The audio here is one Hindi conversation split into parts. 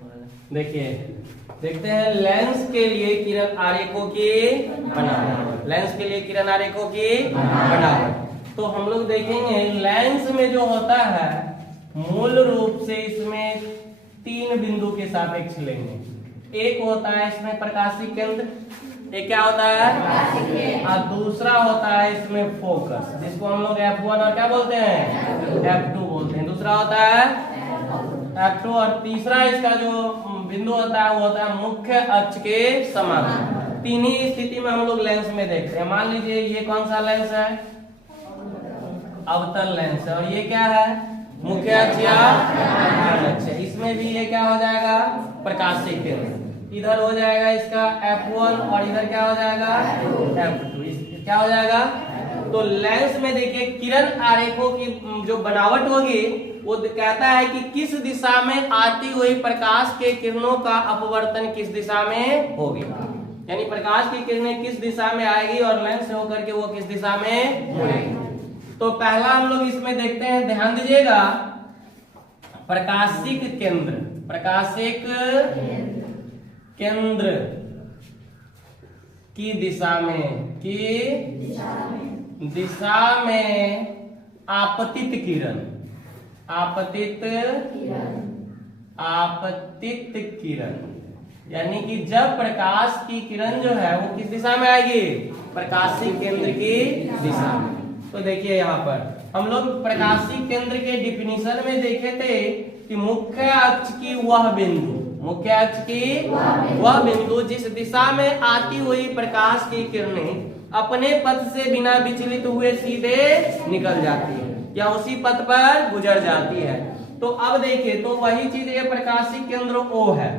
देखिए देखते हैं लेंस के लिए किरण आरेखों की बनावट। लेंस के लिए किरण आरेखों की बनावट तो हम लोग देखेंगे लेंस में जो होता है मूल रूप से इसमें 3 बिंदु के सापेक्ष लेंगे। एक होता है इसमें प्रकाशीय केंद्र, एक क्या होता है और दूसरा होता है इसमें फोकस, जिसको हम लोग F1 और क्या बोलते हैं F2 बोलते हैं। दूसरा होता है F2 और तीसरा इसका जो बिंदु होता है वो होता है मुख्य अक्ष के समांतर। तीन ही स्थिति में हम लोग लेंस में देखते हैं। मान लीजिए ये कौन सा लेंस है, अवतल लेंस है, और ये क्या है मुख्य अक्ष या प्रधान अक्ष है। इसमें भी ये क्या हो जाएगा प्रकाशीय केंद्र, इधर हो जाएगा इसका F1 और इधर क्या हो जाएगा F2, क्या हो जाएगा। तो लेंस में देखिए किरण आरेखों की जो बनावट होगी वो कहता है कि किस दिशा में आती हुई प्रकाश के किरणों का अपवर्तन किस दिशा में होगी, यानी प्रकाश की किरणें किस दिशा में आएगी और लेंस से होकर के वो किस दिशा में मुड़ेगी। तो पहला हम लोग इसमें देखते हैं, ध्यान दीजिएगा, प्रकाशिक केंद्र। प्रकाशिक केंद्र की दिशा में आपतित किरण, आपतित किरण यानी कि जब प्रकाश की किरण जो है वो किस दिशा में आएगी प्रकाशीय केंद्र की दिशा में। तो देखिए यहाँ पर हम लोग प्रकाशीय केंद्र के डिफिनीशन में देखे थे कि मुख्य अक्ष की वह बिंदु, मुख्य अक्ष की वह बिंदु जिस दिशा में आती हुई प्रकाश की किरणें अपने पथ से बिना विचलित हुए सीधे निकल जाती है या उसी पथ पर गुजर जाती है। तो अब देखिए तो वही चीज ये प्रकाशीय केंद्र O है।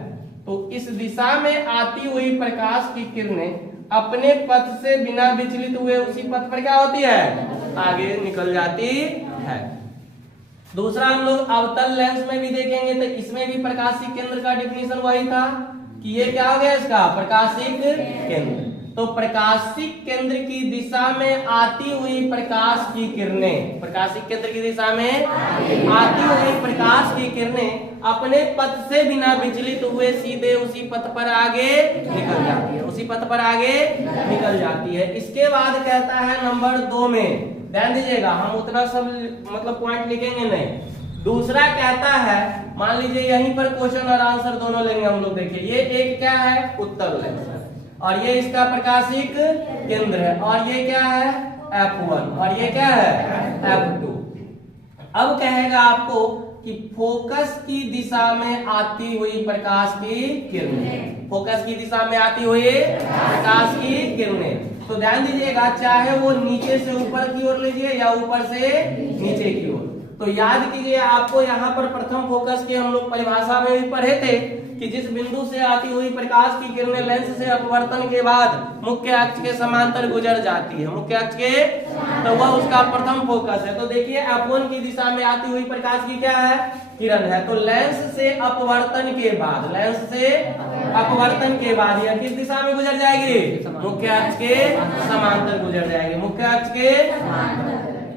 तो इस दिशा में आती हुई प्रकाश की किरणें अपने पथ से बिना विचलित हुए उसी पथ पर क्या होती है आगे निकल जाती है। दूसरा हम लोग अवतल लेंस में भी देखेंगे तो इसमें भी प्रकाशिक केंद्र का डिफिनीशन वही था कि ये क्या हो गया इसका प्रकाशिक केंद्र। तो प्रकाशिक केंद्र की दिशा में आती हुई प्रकाश की किरणें, प्रकाशिक केंद्र की दिशा में आती हुई प्रकाश की किरणें अपने पथ से बिना विचलित हुए सीधे उसी पथ पर आगे निकल जाती है, उसी पथ पर आगे निकल जाती है। इसके बाद कहता है नंबर 2 में, ध्यान दीजिएगा हम उतना सब मतलब पॉइंट लिखेंगे नहीं। दूसरा कहता है, मान लीजिए यहीं पर क्वेश्चन और आंसर दोनों लेंगे हम लोग। देखिए ये एक क्या है उत्तल लेंस और ये इसका प्रकाशिक केंद्र है और ये क्या है F1 और ये क्या है F2। अब कहेगा आपको कि फोकस की दिशा में आती हुई प्रकाश की किरणें, फोकस की दिशा में आती हुई प्रकाश की किरणें। तो ध्यान दीजिएगा चाहे वो नीचे से ऊपर की ओर लीजिए या ऊपर से नीचे की ओर। तो याद कीजिए आपको यहाँ पर प्रथम फोकस की हम लोग परिभाषा में भी पढ़े थे कि जिस बिंदु से आती हुई प्रकाश की किरणें लेंस से अपवर्तन के बाद मुख्य अक्ष के समांतर गुजर जाती है, मुख्य अक्ष के, तो वह उसका प्रथम फोकस है। तो देखिए F1 की दिशा में आती हुई प्रकाश की क्या है किरण है। तो लेंस से अपवर्तन के बाद, लेंस से अपवर्तन के बाद यह किस दिशा में गुजर जाएगी मुख्य अक्ष के समांतर गुजर जाएगी, मुख्य अक्ष के।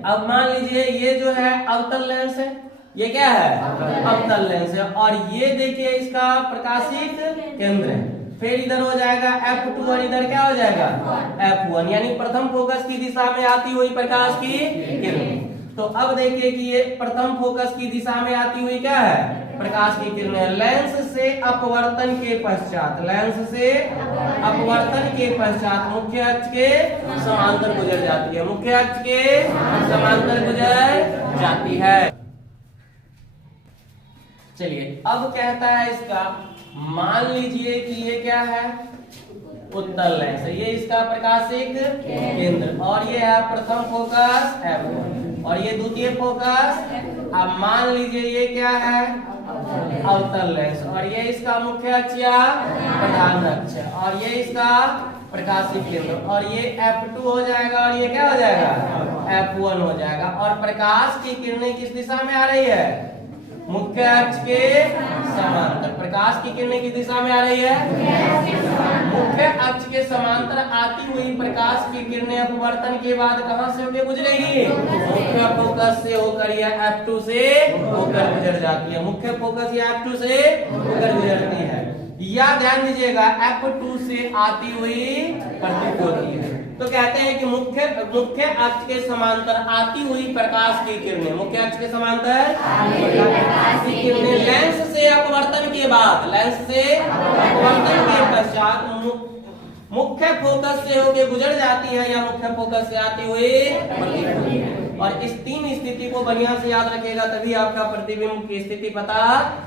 अब मान लीजिए ये जो है अवतल लेंस है, ये क्या है अवतल लेंस है और ये देखिए इसका प्रकाशिक केंद्र है। फिर इधर हो जाएगा F2 और इधर क्या हो जाएगा F1, यानी प्रथम फोकस की दिशा में आती हुई प्रकाश की किरण। तो अब देखिए कि ये प्रथम फोकस की दिशा में आती हुई क्या है प्रकाश की किरणें लेंस से अपवर्तन के पश्चात, लेंस से अपवर्तन के पश्चात मुख्य अक्ष के समांतर गुजर जाती है, मुख्य अक्ष के समांतर गुजर जाती है। चलिए अब कहता है इसका, मान लीजिए कि ये क्या है उत्तल लेंस है, ये इसका प्रकाशिक केंद्र और ये है प्रथम फोकस F1 और ये द्वितीय फोकस। अब मान लीजिए ये क्या है अवतल लेंस और ये इसका मुख्य अक्ष या प्रधान अक्ष है और ये इसका प्रकाशिक केंद्र और ये F2 हो जाएगा और ये क्या हो जाएगा F1 हो जाएगा। और प्रकाश की किरणें किस दिशा में आ रही है मुख्य अक्ष के समांतर, प्रकाश की किरणें किस दिशा में आ रही है? मुख्य अक्ष के समांतर आती हुई प्रकाश की किरणें अपवर्तन के बाद कहां से होकर गुजरेगी? मुख्य फोकस से होकर या F2 से होकर गुजर जाती है। मुख्य फोकस या F2 से होकर गुजरती है, या ध्यान दीजिएगा F2 से आती हुई प्रतीत होती है। तो कहते हैं कि मुख्य अक्ष के समांतर आती हुई प्रकाश की किरणें, मुख्य अक्ष के समांतर प्रकाश की किरणें लेंस से अपवर्तन के बाद, लेंस से अपवर्तन के पश्चात मुख्य फोकस से होकर गुजर जाती है या मुख्य फोकस से आती हुई प्रतीत होती है। और इस तीन स्थिति को बढ़िया से याद रखेगा, तभी आपका प्रतिबिंब की स्थिति पता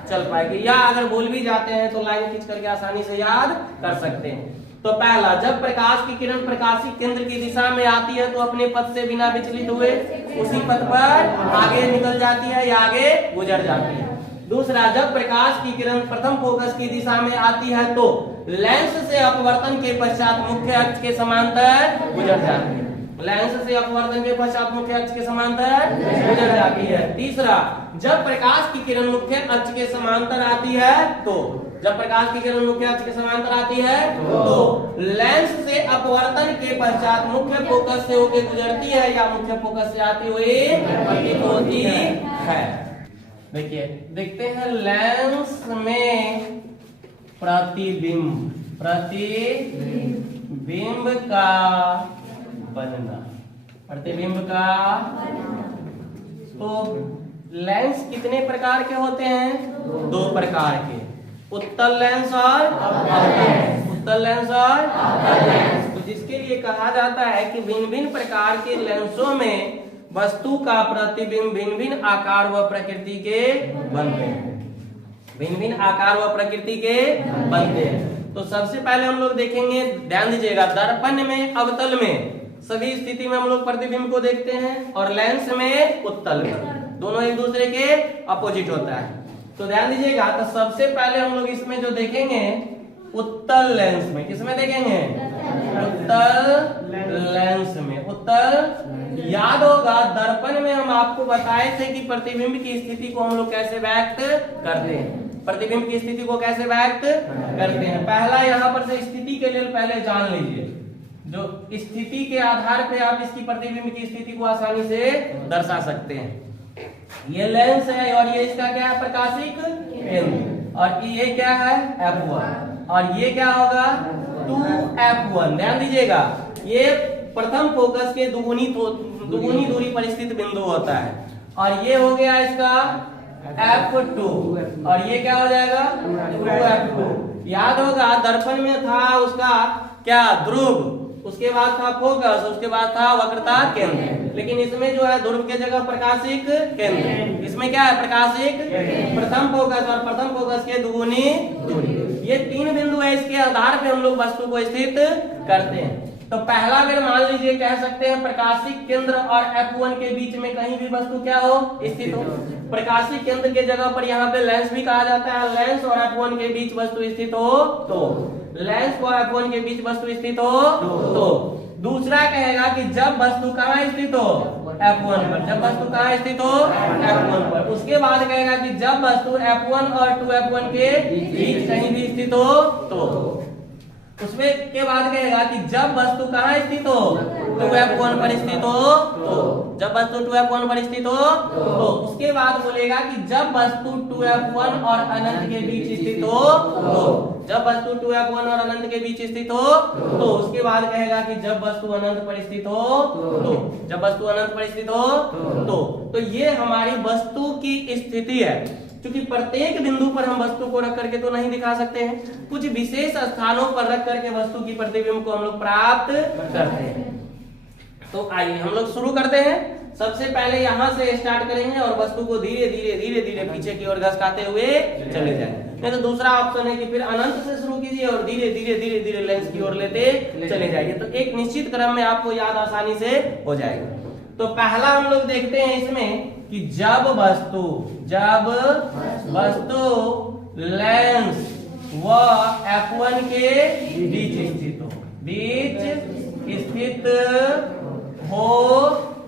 चल पाएगी। या अगर भूल भी जाते हैं तो लाइन खींच करके आसानी से याद कर सकते हैं। तो पहला, जब प्रकाश की किरण प्रकाशित केंद्र की दिशा में आती है तो अपने पथ से बिना विचलित हुए उसी पथ पर आगे निकल जाती है या आगे गुजर जाती है। दूसरा, जब प्रकाश की किरण प्रथम फोकस की दिशा में आती है तो लेंस से अपवर्तन के पश्चात मुख्य अक्ष के समांतर गुजर जाती है। लेंस से अपवर्तन के पश्चात मुख्य अक्ष के समांतर गुजर जाती है। तीसरा, जब प्रकाश की किरण मुख्य अक्ष के समांतर आती है तो, जब प्रकाश की किरण मुख्य अक्ष के समांतर आती है तो लेंस से अपवर्तन के पश्चात मुख्य फोकस से होकर गुजरती है या मुख्य फोकस से आती हुई प्रतीत होती है। देखिए, देखते हैं लेंस में प्रतिबिंब का बनना, प्रतिबिंब का। तो लेंस कितने प्रकार के होते हैं? दो प्रकार के, उत्तल लेंस और अवतल लेंस। उत्तल लेंस और अवतल लेंस। तो जिसके लिए कहा जाता है कि भिन्न भिन्न प्रकार के लेंसों में वस्तु का प्रतिबिंब भिन्न भिन्न आकार व प्रकृति के बनते हैं, भिन्न भिन्न आकार व प्रकृति के बनते हैं। तो सबसे पहले हम लोग देखेंगे, ध्यान दीजिएगा, दर्पण में अवतल में सभी स्थिति में हम लोग प्रतिबिंब को देखते हैं और लेंस में उत्तल में, दोनों एक दूसरे के अपोजिट होता है। तो ध्यान दीजिएगा, तो सबसे पहले हम लोग इसमें जो देखेंगे उत्तल लेंस में, किसमें देखेंगे? उत्तल लेंस में। उत्तल, याद होगा दर्पण में हम आपको बताए थे कि प्रतिबिंब की स्थिति को हम लोग कैसे व्यक्त करते हैं, प्रतिबिंब की स्थिति को कैसे व्यक्त करते हैं। पहला यहाँ पर से स्थिति के लिए पहले जान लीजिए, जो स्थिति के आधार पे आप इसकी प्रतिबिंब की स्थिति को आसानी से दर्शा सकते हैं। ये लेंस है और ये इसका क्या है? प्रकाशिक केंद्र। और ये क्या है? F1। और ये क्या होगा? 2F1। ध्यान दीजिएगा, ये प्रथम फोकस के दुगुनी दूरी पर स्थित बिंदु होता है। और ये हो गया इसका F2 और ये क्या हो जाएगा? 2F2। याद होगा दर्पण में था उसका क्या? ध्रुव, उसके बाद था फोकस, उसके बाद था वक्रता केंद्र। लेकिन इसमें जो है ध्रुव के जगह प्रकाशिक केंद्र, इसमें क्या है? प्रकाशिक प्रथम फोकस और प्रथम फोकस के दुगुनी दूरी। ये तीन बिंदु है, इसके आधार पे हम लोग वस्तु को स्थित करते हैं। तो पहला अगर मान लीजिए कह सकते हैं प्रकाशिक केंद्र और F1 के बीच में कहीं भी वस्तु क्या हो? स्थित हो। प्रकाशिक केंद्र के जगह पर यहाँ पे लेंस भी कहा जाता है, लेंस और F1 के बीच वस्तु स्थित हो तो, लेंस और F1 के बीच वस्तु स्थित हो तो। दूसरा कहेगा कि जब वस्तु कहाँ स्थित हो? F1 पर। जब वस्तु कहाँ स्थित हो? F1 पर। उसके बाद कहेगा कि जब वस्तु F1 और 2F1 के बीच कहीं भी स्थित हो तो। उसमें के बाद कहेगा कि जब वस्तु कहाँ स्थित हो? 2F1 पर स्थित हो तो। जब वस्तु 2F1 पर स्थित हो तो। उसके बाद बोलेगा कि जब वस्तु 2F1 और अनंत के बीच स्थित हो तो। जब वस्तु 2F1 और अनंत के बीच स्थित हो तो। उसके बाद कहेगा कि जब वस्तु अनंत पर स्थित हो तो। जब वस्तु अनंत पर स्थित हो तो ये हमारी वस्तु की स्थिति है। क्योंकि प्रत्येक बिंदु पर हम वस्तु को रख करके तो नहीं दिखा सकते हैं, कुछ विशेष स्थानों पर रख करके वस्तु की प्रतिबिंब को हम लोग प्राप्त करते हैं। तो आइए हम लोग शुरू करते हैं। सबसे पहले यहाँ से स्टार्ट करेंगे और वस्तु को धीरे धीरे धीरे धीरे पीछे की ओर घसकाते हुए चले जाएं। नहीं तो दूसरा ऑप्शन है कि फिर अनंत से शुरू कीजिए और धीरे धीरे धीरे धीरे लेंस की ओर लेते चले जाइए। तो एक निश्चित क्रम में आपको याद आसानी से हो जाएगा। तो पहला हम लोग देखते हैं इसमें कि जब वस्तु लेंस व F1 के बीच स्थित हो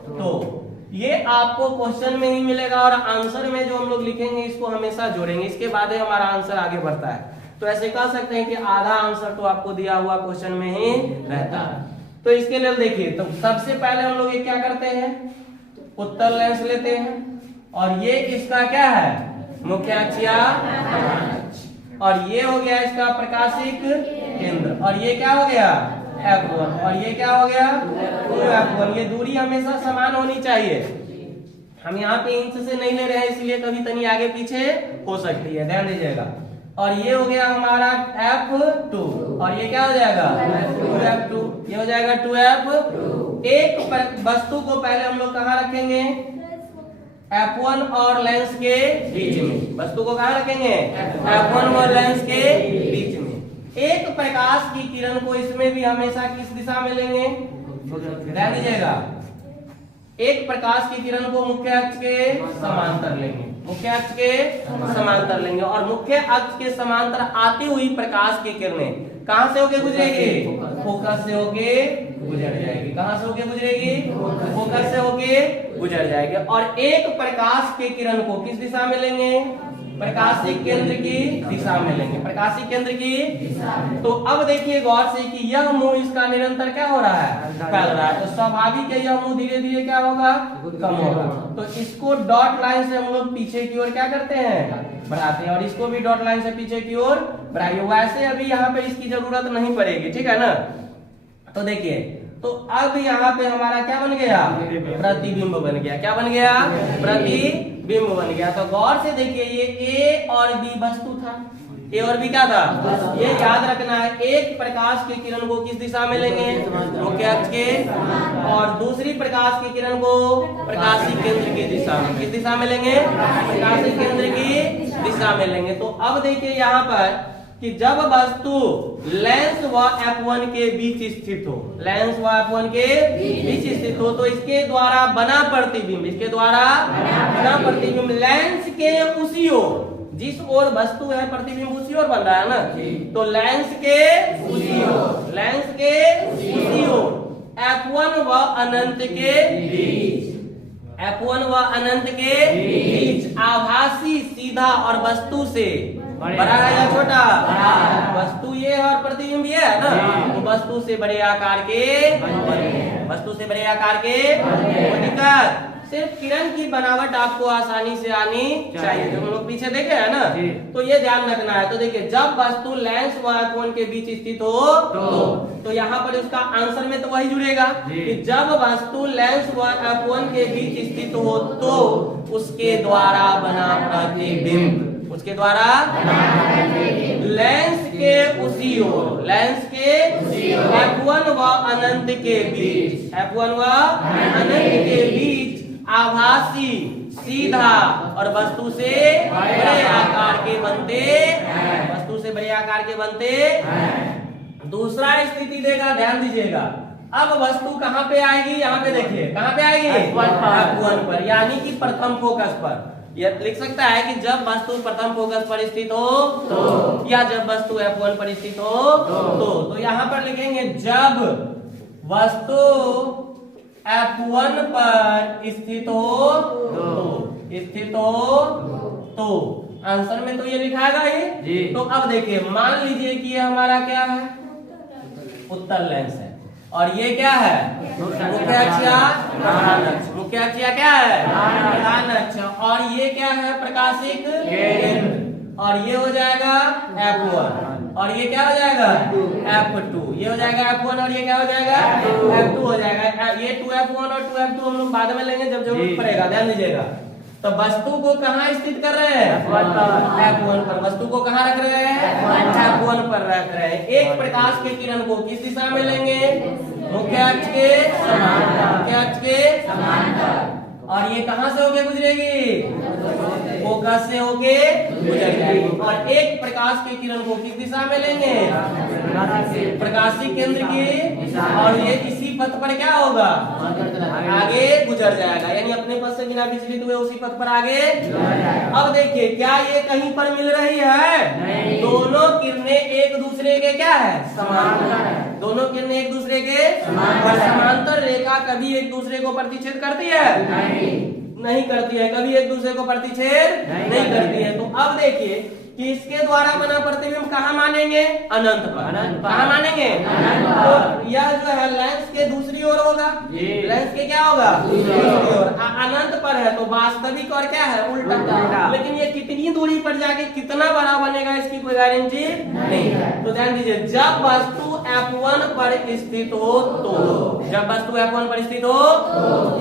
तो ये आपको क्वेश्चन में ही मिलेगा और आंसर में जो हम लोग लिखेंगे इसको हमेशा जोड़ेंगे, इसके बाद ही हमारा आंसर आगे बढ़ता है। तो ऐसे कह सकते हैं कि आधा आंसर तो आपको दिया हुआ क्वेश्चन में ही रहता है। तो इसके लिए देखिए, तो सबसे पहले हम लोग ये क्या करते हैं, उत्तल लेंस लेते हैं और ये इसका क्या है, मुख्य अक्ष या प्रधान अक्ष, और ये हो गया इसका प्रकाशिक केंद्र, और ये क्या हो गया F1, और ये क्या हो गया 2F1। ये दूरी हमेशा समान होनी चाहिए। हम यहाँ पे इंच से नहीं ले रहे हैं इसलिए कभी तनी आगे पीछे हो सकती है, ध्यान दीजिएगा। और ये हो गया हमारा F2, और ये क्या हो जाएगा 2F2, ये हो जाएगा 2F। एक वस्तु को पहले हम लोग कहाँ रखेंगे, F1 और लेंस के बीच में। वस्तु को कहाँ रखेंगे, F1 और लेंस के बीच में। एक प्रकाश की किरण को इसमें भी हमेशा किस दिशा में लेंगे, ध्यान दीजिएगा, एक प्रकाश की किरण को मुख्य अक्ष के समांतर लेंगे, मुख्य अक्ष के समांतर लेंगे, और मुख्य अक्ष के समांतर आती हुई प्रकाश की किरणें कहां से होके गुजरेगी, फोकस से होके गुजर जाएगी। कहां से होके गुजरेगी, फोकस से होके गुजर जाएगी। और एक प्रकाश के किरण को किस दिशा में लेंगे, प्रकाशिक केंद्र की दिशा में लेंगे, प्रकाशिक केंद्र की दिशा। तो अब देखिए गौर से कि यह मुंह इसका निरंतर क्या हो रहा है, फैल रहा है, तो स्वाभाविक है यह मुंह धीरे धीरे क्या होगा, कम होगा। तो इसको डॉट लाइन से हम लोग पीछे की ओर क्या करते हैं, बढ़ाते हैं, और इसको भी डॉट लाइन से पीछे की ओर बढ़ाइए। वैसे अभी यहाँ पे इसकी जरूरत नहीं पड़ेगी, ठीक है ना। तो देखिए, तो अब यहाँ पे हमारा क्या बन गया, प्रतिबिंब बन गया। क्या बन गया, प्रतिबिंब बन गया। तो गौर से देखिए, ये ए और बी वस्तु था, ए और बी क्या था, ये याद रखना है। एक प्रकाश की किरण को किस दिशा में लेंगे, मुख्य अक्ष के, और दूसरी प्रकाश की किरण को प्रकाशिक केंद्र की दिशा में, किस दिशा में लेंगे, प्रकाशिक केंद्र की दिशा में लेंगे। तो अब देखिए यहाँ पर कि जब वस्तु लेंस व F1 के बीच स्थित हो, लेंस व F1 के बीच स्थित हो, तो इसके द्वारा बना प्रतिबिंब, इसके द्वारा बना प्रतिबिंब लेंस के उसी ओर, जिस ओर वस्तु है प्रतिबिंब उसी ओर बन रहा है ना, तो लेंस के उसी ओर, लेंस के उसी ओर F1 व अनंत के बीच, F1 व अनंत के बीच आभासी सीधा और वस्तु से बड़ा है या छोटा, वस्तु ये है और प्रतिबिंब ये है ना, तो वस्तु से बड़े आकार के, वस्तु से बड़े आकार के दिक्कत। सिर्फ किरण की बनावट आपको आसानी से आनी चाहिए, जो हम लोग पीछे देखे है ना, तो ये ध्यान रखना है। तो देखिए, जब वस्तु लेंस व F1 के बीच स्थित हो तो यहाँ पर उसका आंसर में तो वही जुड़ेगा कि जब वस्तु लेंस व F1 के बीच स्थित हो तो उसके द्वारा बना प्रतिबिंब, उसके द्वारा लेंस के उसी ओर, लेंस के F1 व अनंत के बीच, F1 व अनंत के बीच आभासी सीधा और वस्तु से बड़े आकार के बनते, वस्तु से बड़े आकार के बनते। दूसरा स्थिति देगा, ध्यान दीजिएगा। अब वस्तु कहाँ पे आएगी, यहाँ पे देखिए कहाँ पे आएगी, F1 पर, यानी कि प्रथम फोकस पर। यह लिख सकता है कि जब वस्तु प्रथम फोकस पर स्थित हो तो, या जब वस्तु F1 पर स्थित हो तो यहाँ पर लिखेंगे जब वस्तु F1 पर स्थित हो तो आंसर में तो ये लिखाएगा ही। तो अब देखिए, मान लीजिए कि ये हमारा क्या है, उत्तल लेंस है, और ये क्या है, मुख्य अक्ष या प्रधान अक्ष, मुख्य अक्ष या क्या है, प्रधान अक्ष, और ये क्या है, प्रकाशिक केंद्र, और ये हो जाएगा F1, और ये क्या हो जाएगा F2, ये हो जाएगा F1, और ये क्या हो जाएगा F2 हो जाएगा। ये 2F1 और 2F2 हम लोग बाद में लेंगे जब जरूरत पड़ेगा, ध्यान दीजिएगा। तो वस्तु को कहाँ स्थित कर रहे हैं, F1 पर, वस्तु को कहाँ रख रहे हैं, F1 पर रख रहे हैं। एक प्रकाश के किरण को किस दिशा में लेंगे, मुख्य अक्ष के समांतर, मुख्य अक्ष के समांतर, और ये कहां से होके गुजरेगी, फोकस से होके गुजर जाएगी। और एक प्रकाश के किरण को किस दिशा में लेंगे, प्रकाशिक केंद्र की, और ये इसी पथ पर क्या होगा, आगे गुजर जाएगा, यानी अपने पथ से बिना विचलित हुए उसी पथ पर आगे। अब देखिए, क्या ये कहीं पर मिल रही है, दोनों किरणें एक दूसरे के क्या है, समांतर, दोनों किरणें एक दूसरे के समांतर। समांतर रेखा कभी एक दूसरे को प्रतिच्छेद करती है, नहीं करती है, कभी एक दूसरे को प्रतिच्छेद नहीं करती है। तो अब देखिए कि इसके द्वारा बना प्रतिबिंब कहाँ मानेंगे? अनंत पर। कहाँ मानेंगे? तो यह जो है लेंस के दूसरी ओर होगा, लेंस के क्या होगा? दूसरी ओर। अनंत पर है तो वास्तविक और क्या है? उल्टा। लेकिन ये कितनी दूरी पर जाके कितना बड़ा बनेगा इसकी कोई गारंटी नहीं है। तो ध्यान दीजिए, जब वस्तु F1 पर स्थित हो तो, जब वस्तु F1 पर स्थित हो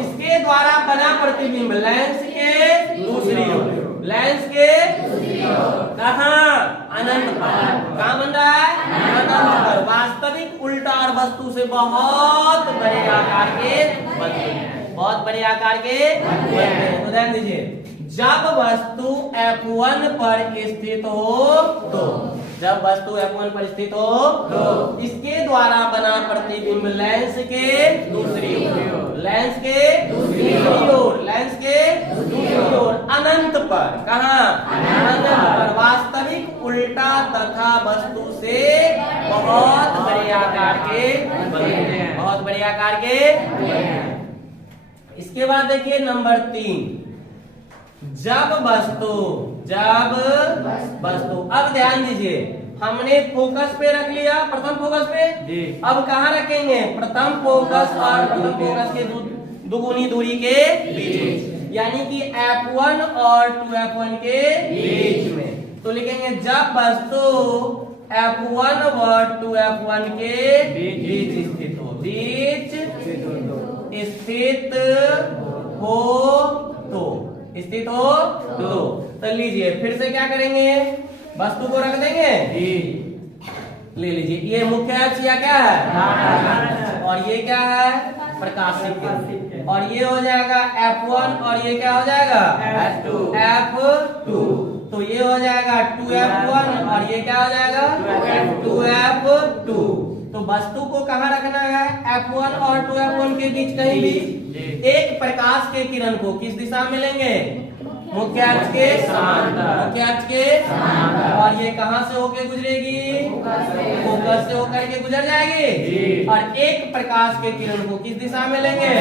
इसके द्वारा बना प्रतिबिंब लेंस के दूसरी ओर, लेंस के कहाँ? अनंत पर। कहाँ बन रहा है? अनंत पर। वास्तविक उल्टा और वस्तु से बहुत बड़े आकार के बनते हैं, बहुत बड़े आकार के बनते हैं। तो ध्यान दीजिए, जब वस्तु F1 पर स्थित हो तो, जब वस्तु F1 पर स्थित हो तो इसके द्वारा बना प्रतिबिंब लेंस के दूसरी ओर, लेंस के दूसरी ओर, लेंस के दूसरी ओर अनंत पर। कहाँ? अनंत पर। वास्तविक उल्टा तथा वस्तु से बहुत बड़े आकार के बनते हैं, बहुत बड़े आकार के बनते हैं। इसके बाद देखिए नंबर 3, जब वस्तु, अब ध्यान दीजिए, हमने फोकस पे रख लिया, प्रथम फोकस पे। अब कहाँ रखेंगे? प्रथम फोकस और प्रथम फोकस के दुगुनी दूरी के बीच, यानी कि F1 और 2F1 के बीच में। तो लिखेंगे जब वस्तु F1 और 2F1 के बीच स्थित हो, बीच स्थित हो तो, स्थित हो तो लीजिए फिर से क्या करेंगे? वस्तु को रख देंगे, ले लीजिए, ये मुख्य अक्ष या क्या है? और ये क्या है? प्रकाशिक केंद्र। और ये हो जाएगा F1 और ये क्या हो जाएगा? F2। तो ये हो जाएगा 2F1 और ये क्या हो जाएगा? 2F2। तो वस्तु को कहाँ रखना है? F1 और 2F1 के बीच कहीं भी। एक प्रकाश के किरण को किस दिशा में लेंगे? मुख्य अक्ष के समांतर, मुख्य अक्ष के समांतर। और ये कहाँ से होके गुजरेगी? फोकस से होकर के गुजर जाएगी। और एक प्रकाश के किरण को किस दिशा में लेंगे?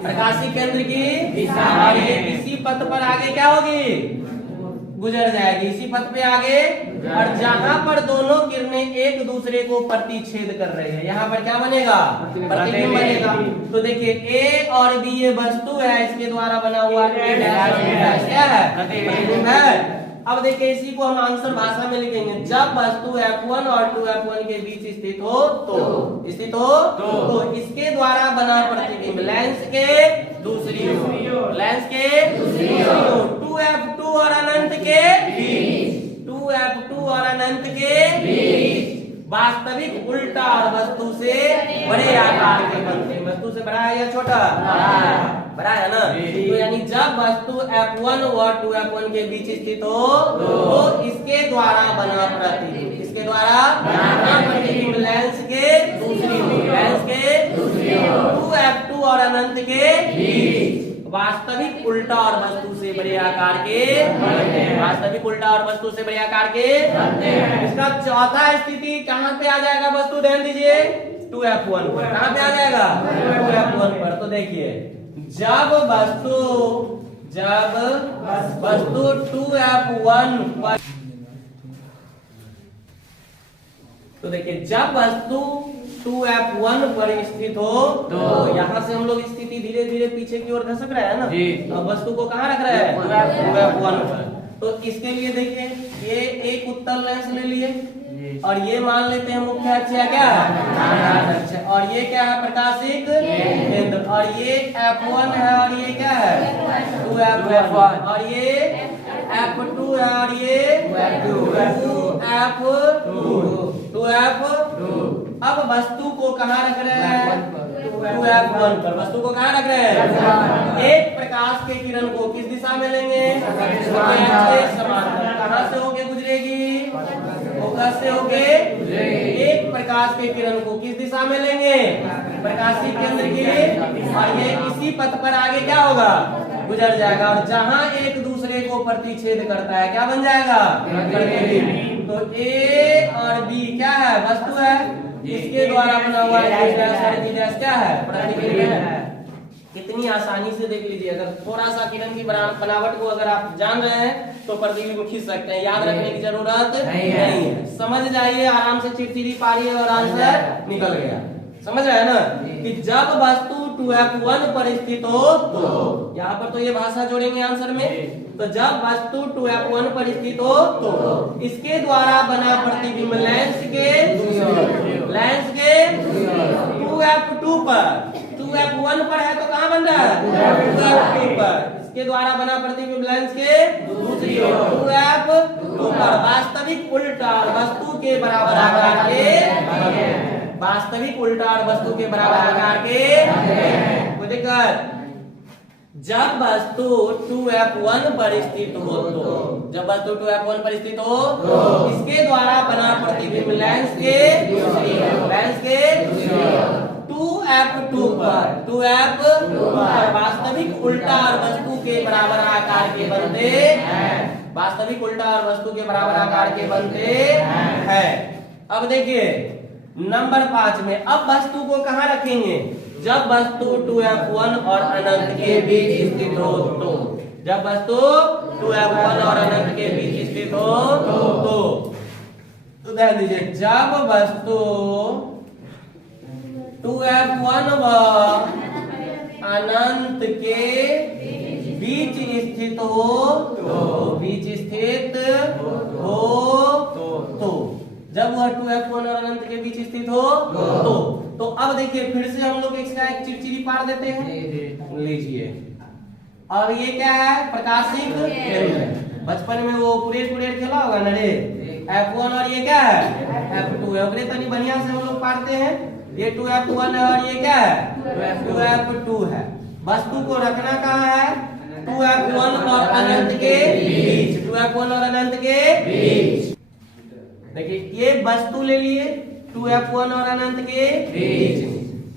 प्रकाशिक केंद्र की दिशा। और ये इसी पथ पर आगे क्या होगी? गुजर जाएगी, इसी पथ पे आगे। और जहां पर दोनों किरणें एक दूसरे को प्रतिच्छेद कर रही है, यहाँ पर क्या बनेगा? प्रतिबिंब बनेगा। तो देखिए A और B ये वस्तु है, इसके द्वारा बना हुआ क्या है? प्रतिबिंब है। अब देखिए इसी को हम आंसर भाषा में लिखेंगे, जब वस्तु F1 और 2F1 के बीच स्थित हो तो, स्थित हो तो इसके द्वारा बना प्रतिबिंब लेंस के दूसरी ओर, लेंस के दूसरी ओर 2F2 और अनंत के बीच, 2F2 और अनंत के बीच वास्तविक उल्टा और वस्तु से बड़े आकार के बनते हैं। वस्तु से बड़ा है या छोटा? बड़ा है ना। तो यानी जब वस्तु F1 और 2F1 के बीच स्थित हो तो इसके द्वारा बना प्रतिबिंब, इसके द्वारा बना प्रतिबिंब लेंस के दूसरी ओर, लेंस के दूसरी ओर 2F2 और अनंत के बीच वास्तविक उल्टा और वस्तु से बड़े आकार के बनते हैं, वास्तविक उल्टा और वस्तु से बड़े आकार के बनते हैं। इसका चौथा स्थिति कहाँ पे आ जाएगा? वस्तु ध्यान दीजिए 2F1 पर। कहाँ पे आ जाएगा? 2F1 पर। तो देखिए जब वस्तु 2F1 पर, तो देखिए जब वस्तु 2F1 पर स्थित हो तो यहाँ से हम लोग स्थिति धीरे धीरे पीछे की ओर खसक रहा है ना। अब वस्तु को कहाँ रख रहा है? 2F1 पर। तो इसके लिए देखिए ये एक उत्तल लेंस ले लिए और ये मान लेते हैं मुख्य अक्ष या क्या है? और ये क्या है? प्रकाशिक केंद्र। और ये F1 है और ये क्या है? 2F1। और ये F2 है और ये 2F2। अब वस्तु को कहाँ रख रहे हैं? 2F1 पर। वस्तु को कहाँ रख रहे हैं? एक प्रकाश के किरण को किस दिशा में लेंगे? समांतर। कहाँ से होके गुजरेगी? फोकस से होके। एक प्रकाश के किरण को किस दिशा में लेंगे? प्रकाशिक केंद्र की। और ये इसी पथ पर आगे क्या होगा? गुजर जाएगा। और जहां एक दूसरे को प्रतिच्छेद करता है क्या बन जाएगा? प्रतिबिंब। तो A और B क्या है? वस्तु है, इसके द्वारा बना हुआ क्या है? प्रतिबिंब है। कितनी आसानी से देख लीजिए, अगर थोड़ा सा किरण की बनावट को अगर आप जान रहे हैं तो प्रतिबिंब खींच सकते हैं, याद रखने की जरूरत नहीं है। समझ जाइए, आराम से चिड़चिड़ी पारिए और आंसर निकल गया। समझ रहे हैं ना कि जब वस्तु 2f1 पर स्थित हो तो यहाँ पर तो ये भाषा जोड़ेंगे आंसर में। तो जब वस्तु 2f1 पर स्थित हो तो इसके द्वारा बना प्रतिबिंब लेंस के 2f2 पर, 2f1 पर है तो कहाँ बन रहा है 2f2 पर, इसके द्वारा बना प्रतिबिंब लेंस के दूसरी ओर 2f2 पर वास्तविक उल्टा वस्तु के बराबर आकार के, वास्तविक उल्टा और वस्तु के बराबर आकार के, कोई दिक्कत। जब वस्तु 2f1 पर स्थित हो तो, जब वस्तु 2f1 पर स्थित हो तो इसके द्वारा बना प्रतिबिंब लेंस के 2f2 पर, 2f2 पर वास्तविक उल्टा और वस्तु के बराबर आकार के बनते हैं, वास्तविक उल्टा और वस्तु के बराबर आकार के बनते हैं। अब देखिए नंबर 5 में, अब वस्तु को कहाँ रखेंगे, जब वस्तु 2f1 और अनंत के बीच स्थित हो तो, जब वस्तु 2f1 और अनंत के बीच स्थित हो तो ध्यान दीजिए, जब वस्तु 2f1 व अनंत के बीच स्थित हो तो, बीच स्थित हो तो, जब वह 2f1 और अनंत के बीच स्थित हो तो अब देखिए फिर से हम लोग इसका एक चिड़चिड़ी पार देते हैं, लीजिए। अब ये क्या है, प्रकाशिक केंद्र। बचपन में वो कुरेट खेला होगा ना रे, f1 और ये क्या है f2 है, ओकरे तनी बढ़िया से हम लोग पारते हैं। ये 2f1 है और ये क्या है 2f2 है। वस्तु को रखना कहाँ है 2f1 और अनंत के बीच, 2f1 और अनंत के बीच। देखिए ये वस्तु ले लिए 2f1 और अनंत के बीच,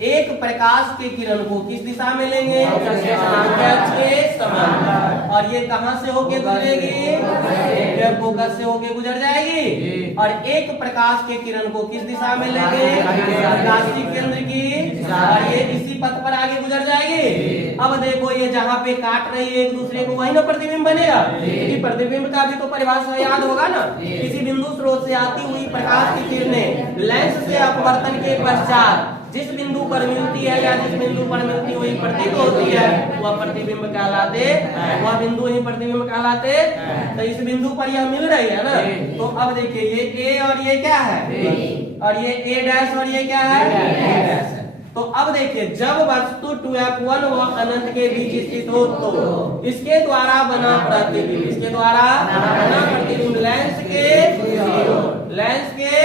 एक प्रकाश के किरण को किस दिशा में लेंगे, अक्ष के समांतर, और ये कहां से होके गुजरेगी, फोकस से होके गुजर जाएगी। और एक प्रकाश के किरण को किस दिशा में लेंगे, प्रकाशीय केंद्र की, और ये इसी पथ पर आगे गुजर जाएगी। अब देखो ये जहाँ पे काट रही है एक दूसरे को, वही ना प्रतिबिंब बनेगा। क्योंकि प्रतिबिंब का भी तो परिभाषा याद होगा ना, किसी बिंदु स्रोत से आती हुई प्रकाश की किरणें लेंस से अपवर्तन के पश्चात जिस बिंदु पर मिलती है या जिस बिंदु पर मिलती हुई प्रतीत होती है वह प्रतिबिंब कहलाते, वह बिंदु ही प्रतिबिंब कहलाते। तो इस बिंदु पर यह मिल रही है ना, तो अब देखिए ये A और ये क्या है, और ये A डैश और ये क्या है A डैश है। तो अब देखिए जब वस्तु 2f1 व अनंत के बीच स्थित हो तो इसके द्वारा बना प्रतिबिंब, इसके द्वारा बना प्रतिबिंब लेंस के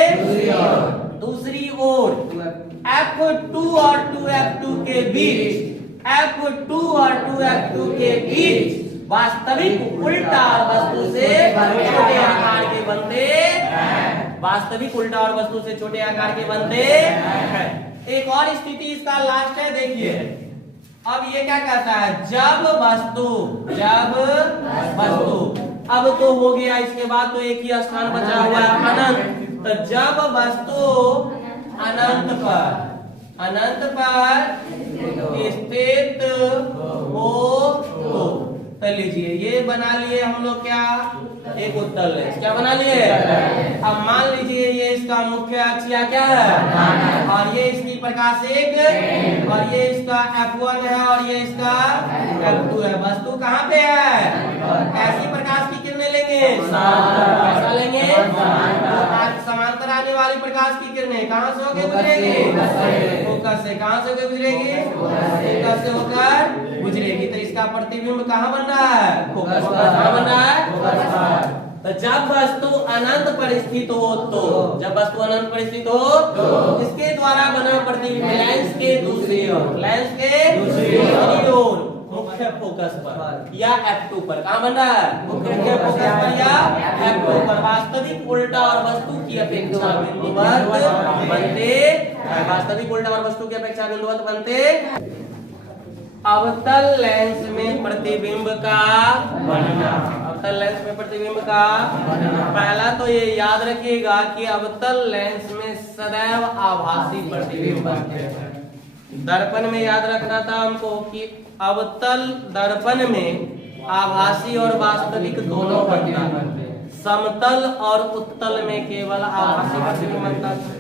दूसरी ओर f2 और 2f2 के बीच, f2 और 2f2 के बीच वास्तविक उल्टा और वस्तु से छोटे आकार के बनते, वास्तविक उल्टा और वस्तु से छोटे आकार के बनते हैं। एक और स्थिति इसका लास्ट है, देखिए। अब ये क्या कहता है, जब वस्तु अब तो हो गया, इसके बाद तो एक ही स्थान बचा हुआ है अनंत। तो जब वस्तु अनंत पर स्थित हो तो लीजिए ये बना लिए हम लोग क्या, एक उत्तल लेंस, क्या बना लिए। अब मान लीजिए ये इसका मुख्य अक्ष क्या है, और ये इसकी प्रकाश एक, और ये इसका f1 है और ये इसका f2 है। वस्तु कहाँ पे है, ऐसी प्रकाश की किरणें लेंगे, ऐसा लेंगे समांतर आने वाली प्रकाश की किरणें कहाँ से होकर गुजरेगी, फोकस से। कहाँ से होकर गुजरेगी, फोकस से होकर गुजरेगी। तो इसका प्रतिबिंब कहाँ बन रहा है, फोकस पर। कहाँ बन रहा है, फोकस पर। तो जब वस्तु अनंत पर स्थित हो तो, जब वस्तु अनंत पर स्थित हो तो इसके द्वारा बना प्रतिबिंब लेंस के दूसरी ओर मुख्य फोकस पर या f2 पर। कहाँ बन रहा है, मुख्य फोकस पर या f2 पर वास्तविक उल्टा और वस्तु की अपेक्षा बिंदुवत बनते, वास्तविक उल्टा और वस्तु की अपेक्षा बिंदुवत बनते। अवतल लेंस में प्रतिबिंब का बनना, अवतल लेंस में प्रतिबिंब का पहला तो ये याद रखिएगा कि अवतल लेंस में सदैव आभासी प्रतिबिंब बनते हैं। दर्पण में याद रखना था हमको कि अवतल दर्पण में आभासी और वास्तविक दोनों बनता है, समतल और उत्तल में केवल आभासी प्रतिबिंब बनता है।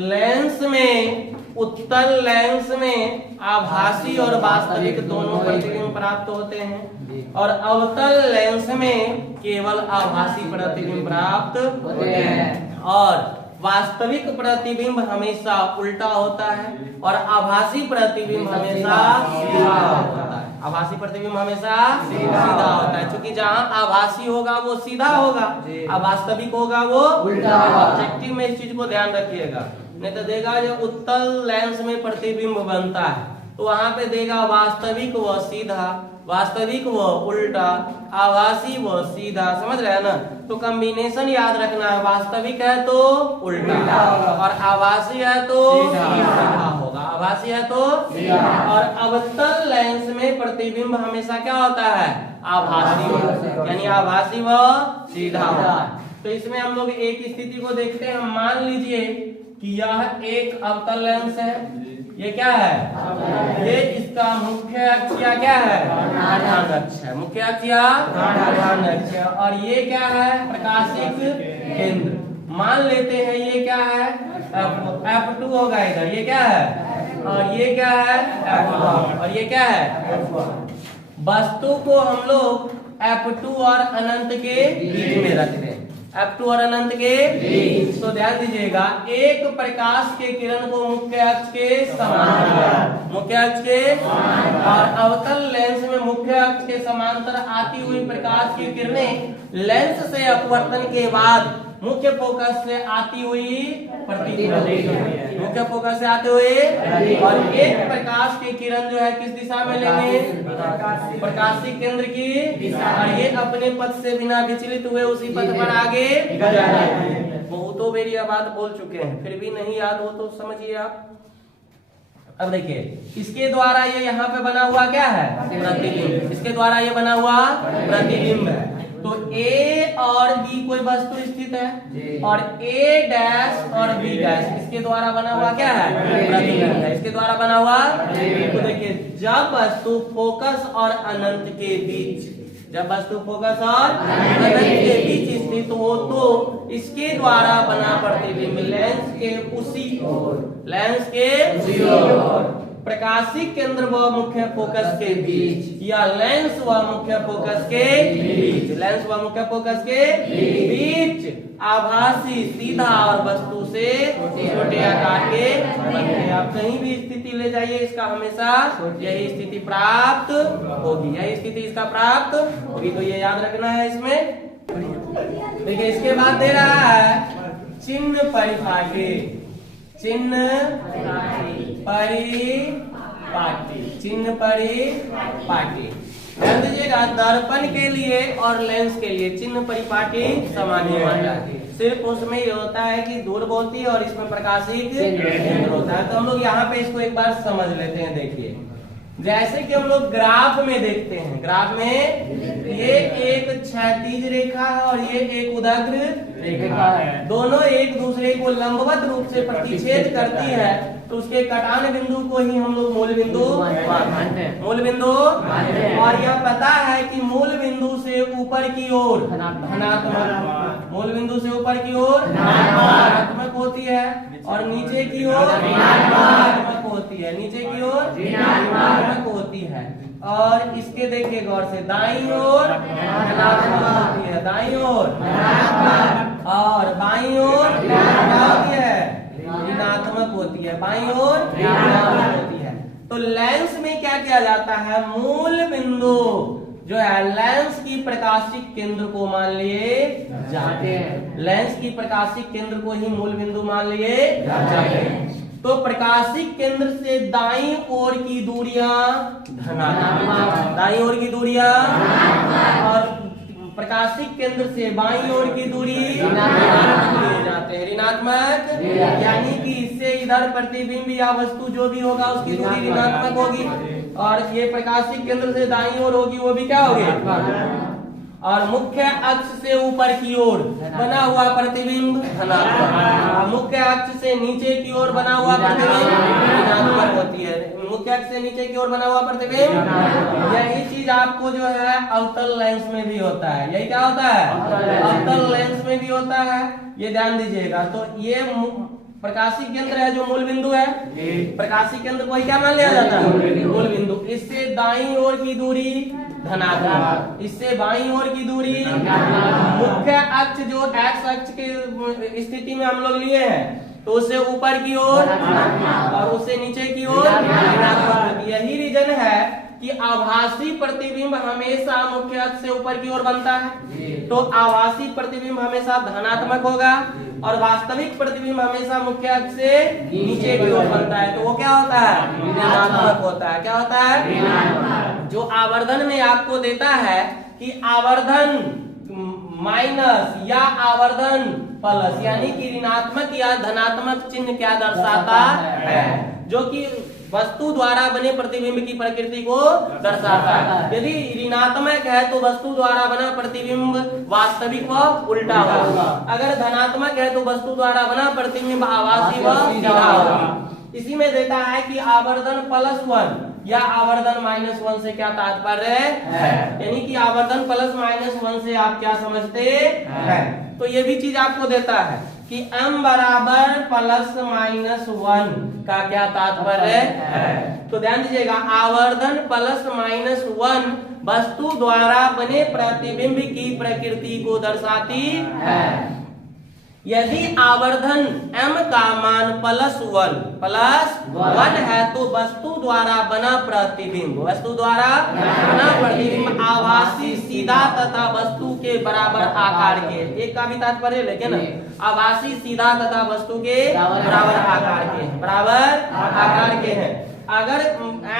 लेंस में, उत्तल लेंस में आभासी और वास्तविक दोनों प्रतिबिंब प्राप्त होते हैं और अवतल लेंस में केवल आभासी प्रतिबिंब प्राप्त होते हैं। और वास्तविक प्रतिबिंब हमेशा उल्टा होता है और आभासी प्रतिबिंब हमेशा सीधा होता है। आभासी प्रतिबिंब हमेशा सीधा होता है, क्योंकि जहाँ आभासी होगा वो सीधा होगा, अवास्तविक होगा वो उल्टा। ऑब्जेक्टिव में इस चीज को ध्यान रखिएगा, नहीं तो देगा जो उत्तल लेंस में प्रतिबिंब बनता है तो वहां पे देगा वास्तविक व सीधा, वास्तविक व उल्टा, आभासी व सीधा, समझ रहे हैं ना। तो कॉम्बिनेशन याद रखना है, वास्तविक है तो उल्टा और आभासी है तो सीधा होगा, आभासी है तो सीधा। और अवतल लेंस में प्रतिबिंब हमेशा क्या होता है, आभासी, यानी आभासी व सीधा होता है। तो इसमें हम लोग एक स्थिति को देखते हैं। मान लीजिए कि यह एक अवतल लेंस है, ये क्या है, ये इसका मुख्य अक्ष क्या है, प्रधान अक्ष है, मुख्य अक्ष या प्रधान अक्ष है। और ये क्या है, प्रकाशिक केंद्र। मान लेते हैं ये क्या है, F2 होगा इधर, ये क्या है, और ये क्या है F1 और ये क्या है F1। वस्तु को हम लोग F2 और अनंत के बीच में रख दें, F2 और अनंत के बीच। तो ध्यान दीजिएगा, एक प्रकाश के किरण को मुख्य अक्ष के समांतर, मुख्य अक्ष के, और अवतल लेंस में मुख्य अक्ष के समांतर आती हुई प्रकाश की किरणें लेंस से अपवर्तन के बाद मुख्य फोकस से आती हुई प्रतिबिंब, मुख्य फोकस से आते हुए, और एक प्रकाश की किरण जो है किस दिशा में लेंगे, प्रकाशिक केंद्र की दिशा, और ये अपने पथ से बिना विचलित हुए उसी पथ पर आगे बढ़ जाएंगे। बहुतों बार यह बात बोल चुके हैं, फिर भी नहीं याद हो तो समझिए आप। अब देखिए, इसके द्वारा ये यहाँ पे बना हुआ क्या है, प्रतिबिंब, इसके द्वारा ये बना हुआ प्रतिबिंब है। तो A और B कोई वस्तु स्थित है और A डैश और B डैश इसके द्वारा बना हुआ क्या है, प्रतिबिंब है, इसके द्वारा बना हुआ। तो देखिए, जब वस्तु फोकस और अनंत के बीच, जब वस्तु फोकस और अनंत के बीच स्थित हो तो इसके द्वारा बना प्रतिबिंब लेंस के उसी ओर, लेंस के उसी ओर, प्रकाशिक केंद्र व मुख्य फोकस के बीच, या लेंस व मुख्य फोकस के बीच, लेंस व मुख्य फोकस के बीच आभासी सीधा और वस्तु से छोटे आकार के बनते। आप कहीं भी स्थिति ले जाइए, इसका हमेशा यही स्थिति प्राप्त होगी, यही स्थिति इसका प्राप्त होगी। तो ये याद रखना है इसमें। देखिए, इसके बाद दे रहा है चिन्ह परिपाटी, चिन्ह परिपाटी, चिन्ह परिपाटी। ध्यान दीजिएगा, दर्पण के लिए और लेंस के लिए चिन्ह परिपाटी सामान्य होता है, सिर्फ उसमें ये होता है कि दूर बोलती है और इसमें प्रकाशिक केंद्र होता है। तो हम लोग यहाँ पे इसको एक बार समझ लेते हैं। देखिए, जैसे कि हम लोग ग्राफ में देखते हैं, ग्राफ में ये एक क्षैतिज रेखा है और ये एक उदग्र रेखा है, दोनों एक दूसरे को लंबवत रूप से प्रतिच्छेद करती है, तो उसके कटान बिंदु को ही हम लोग मूल बिंदु मानते हैं, मूल बिंदु। और यह पता है कि मूल बिंदु से ऊपर की ओर धनात्मक, मूल बिंदु से ऊपर की ओर धनात्मक होती है और नीचे की ओर ऋणात्मक होती है, नीचे की ओर ऋणात्मक होती है। और इसके देखिए गौर से, दाईं ओर धनात्मक होती है, दाईं ओर धनात्मक, और बाईं ओर क्या होती है, ऋणात्मक होती है, बाईं ओर ऋणात्मक होती है। तो लेंस में क्या किया जाता है, मूल बिंदु जो है लेंस की प्रकाशिक केंद्र को मान लिए जाते हैं, लेंस की प्रकाशिक केंद्र को ही मूल बिंदु मान लिए जाते हैं। तो प्रकाशिक केंद्र से दाईं ओर की दूरियां धनात्मक, दाईं ओर की दूरियां, और प्रकाशिक केंद्र से बाईं ओर की दूरी ऋणात्मक जाते हैं, ऋणात्मक, यानी कि इससे इधर प्रतिबिंब या वस्तु जो भी होगा उसकी दूरी ऋणात्मक होगी, और ये प्रकाशिक केंद्र से दाईं ओर होगी वो भी क्या होगी। और मुख्य अक्ष से ऊपर की ओर बना हुआ प्रतिबिंब धनात्मक, मुख्य अक्ष से नीचे की ओर बना हुआ प्रतिबिंब ऋणात्मक होती है। मुख्य अक्ष से नीचे की ओर बना हुआ प्रतिबिंब, यही चीज आपको जो है अवतल लेंस में भी होता है। यही क्या होता है? अवतल लेंस में भी होता है, ये ध्यान दीजिएगा। तो ये प्रकाशिक केंद्र है जो मूल बिंदु है, प्रकाशिक केंद्र को ही क्या मान लिया जाता है? मूल बिंदु। इससे दाईं ओर की दूरी धनात्मक, इससे बाईं ओर की दूरी मुख्य अक्ष जो एक्स अक्ष के स्थिति में हम लोग लिए हैं, तो उससे ऊपर की ओर और उससे नीचे की ओर ऋणात्मक। यही रीजन है कि आभासी प्रतिबिंब हमेशा मुख्य अक्ष से ऊपर की ओर बनता है, तो आभासी प्रतिबिंब हमेशा धनात्मक होगा और वास्तविक प्रतिबिंब हमेशा मुख्य अक्ष से नीचे की ओर बनता है, तो वो क्या होता है? ऋणात्मक होता है। क्या होता है? जो आवर्धन में आपको देता है कि आवर्धन माइनस या आवर्धन प्लस, यानी कि ऋणात्मक या धनात्मक चिन्ह क्या दर्शाता है, जो कि वस्तु द्वारा बने प्रतिबिंब की प्रकृति को दर्शाता है। यदि ऋणात्मक है तो वस्तु द्वारा बना प्रतिबिंब वास्तविक व उल्टा होगा, अगर धनात्मक है तो वस्तु द्वारा बना प्रतिबिंब आभासी व सीधा होगा। इसी में देता है कि आवर्धन +1 या आवर्धन -1 से क्या तात्पर्य है, यानी कि आवर्धन +-1 से आप क्या समझते हैं। तो ये भी चीज आपको देता है कि m बराबर +-1 का क्या तात्पर्य है। तो ध्यान दीजिएगा, आवर्धन +-1 वस्तु द्वारा बने प्रतिबिंब की प्रकृति को दर्शाती है। यदि आवर्धन m का मान +1 है तो वस्तु द्वारा बना प्रतिबिंब, वस्तु द्वारा बना प्रतिबिंब आभासी सीधा तथा वस्तु के बराबर आकार के, एक का भी तात्पर्य लेकिन आभासी सीधा तथा वस्तु के बराबर आकार के, बराबर आकार के हैं। अगर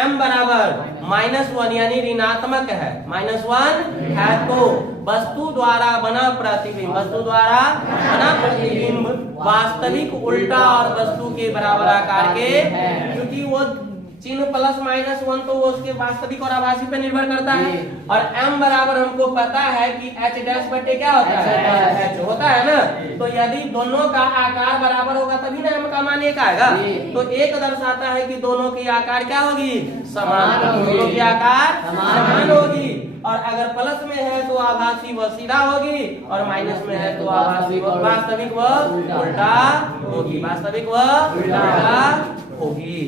m बराबर -1 यानी ऋणात्मक है, -1 है, तो वस्तु द्वारा बना प्रतिबिंब, वस्तु द्वारा बना प्रतिबिंब वास्तविक उल्टा और वस्तु के बराबर आकार के, क्योंकि वो चिन्ह +-1 तो वो उसके वास्तविक और आभासी पे निर्भर करता है। और m बराबर हमको पता है कि h' क्या होता है? h होता है ना। तो यदि दोनों का आकार बराबर होगा तभी ना m का मान 1 आएगा। तो 1 दर्शाता है कि दोनों की आकार क्या होगी? समान, दोनों की आकार समान होगी। और अगर प्लस में है तो आभासी व सीधा होगी, और माइनस में है तो आभासी व वास्तविक व उल्टा होगी, वास्तविक व उल्टा होगी।